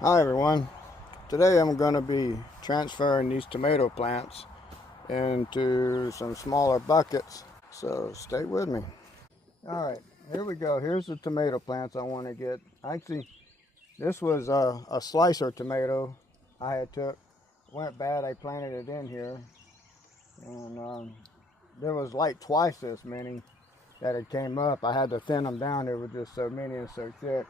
Hi everyone. Today I'm going to be transferring these tomato plants into some smaller buckets, so stay with me. Alright, here we go. Here's the tomato plants I want to get. Actually, this was a slicer tomato I had took. Went bad, I planted it in here, and there was like twice this many that had came up. I had to thin them down. There were just so many and so thick.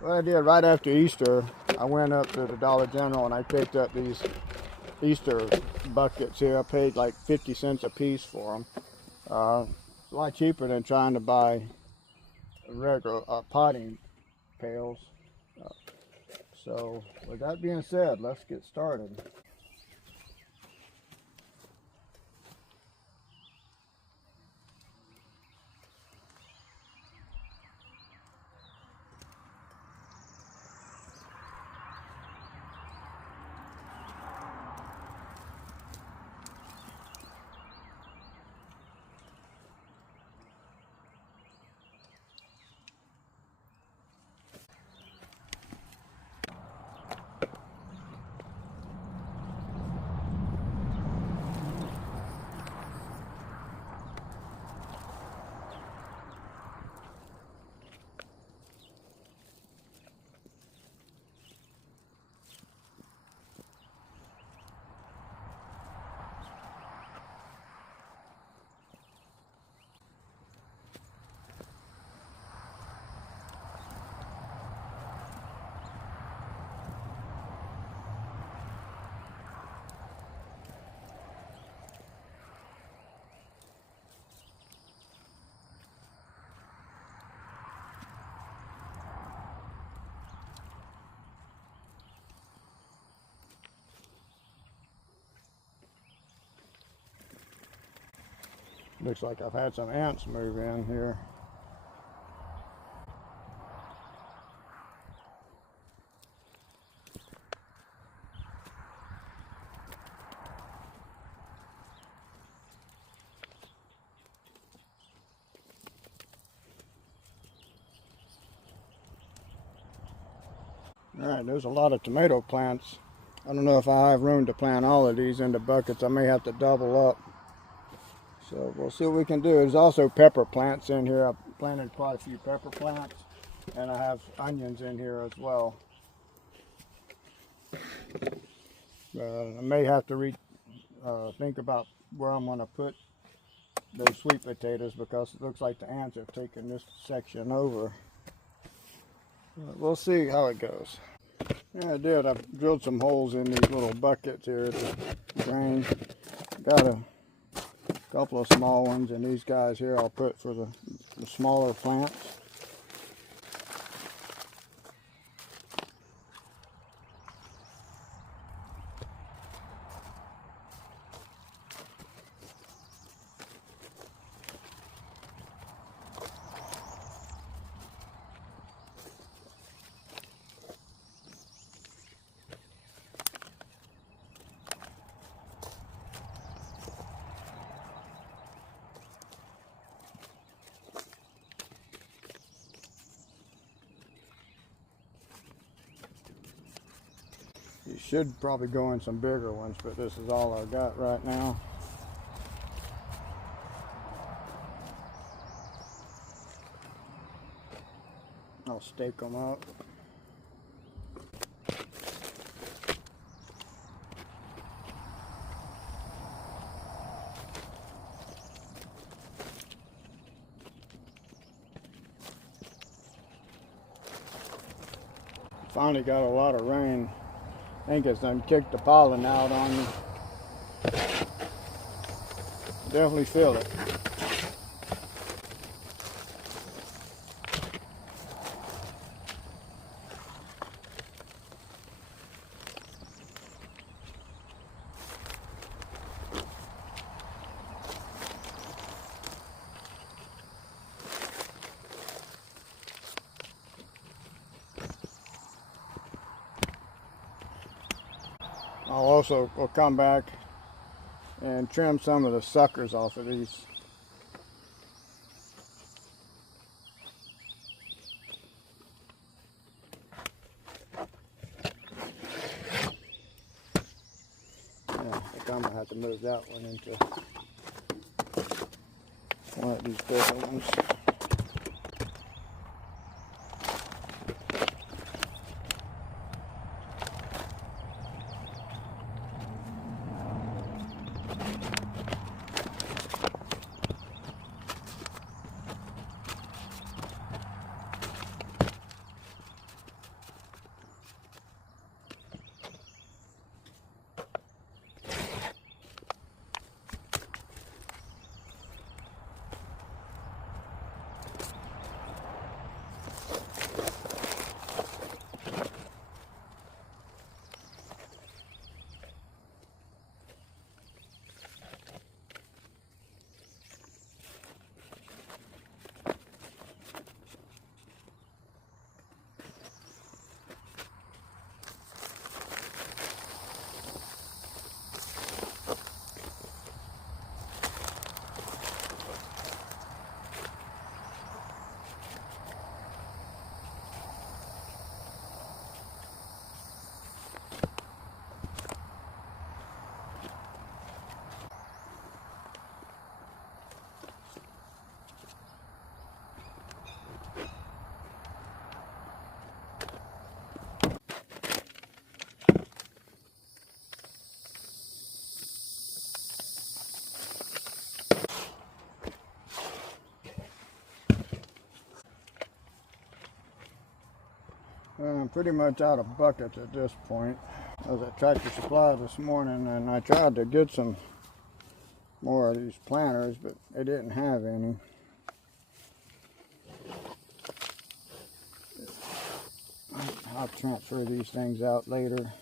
What I did right after Easter, I went up to the Dollar General and I picked up these Easter buckets here. I paid like 50 cents a piece for them. It's a lot cheaper than trying to buy regular potting pails. Uh, so with that being said, let's get started. Looks like I've had some ants move in here. Alright, there's a lot of tomato plants. I don't know if I have room to plant all of these into buckets. I may have to double up. So we'll see what we can do. There's also pepper plants in here. I've planted quite a few pepper plants, and I have onions in here as well. I may have to think about where I'm going to put those sweet potatoes because it looks like the ants have taken this section over. We'll see how it goes. Yeah, I did. I've drilled some holes in these little buckets here to drain. Got a couple of small ones, and these guys here I'll put for the smaller plants. You should probably go in some bigger ones, but this is all I've got right now. I'll stake them out. Finally got a lot of rain. I think it's done kicked the pollen out on me. Definitely feel it. I'll come back and trim some of the suckers off of these. have to move that one into one of these bigger ones. I'm pretty much out of buckets at this point. I was at Tractor Supply this morning and I tried to get some more of these planters, but they didn't have any. I'll transfer these things out later.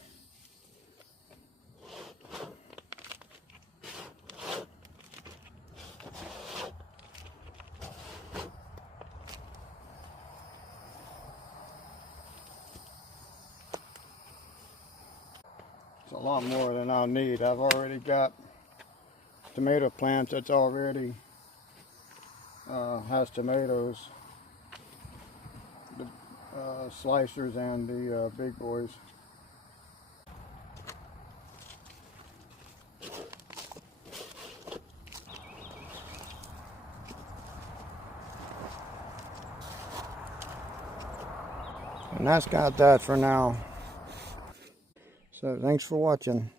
It's a lot more than I'll need. I've already got tomato plants that's already has tomatoes, the slicers and the big boys. And that's got that for now. So thanks for watching.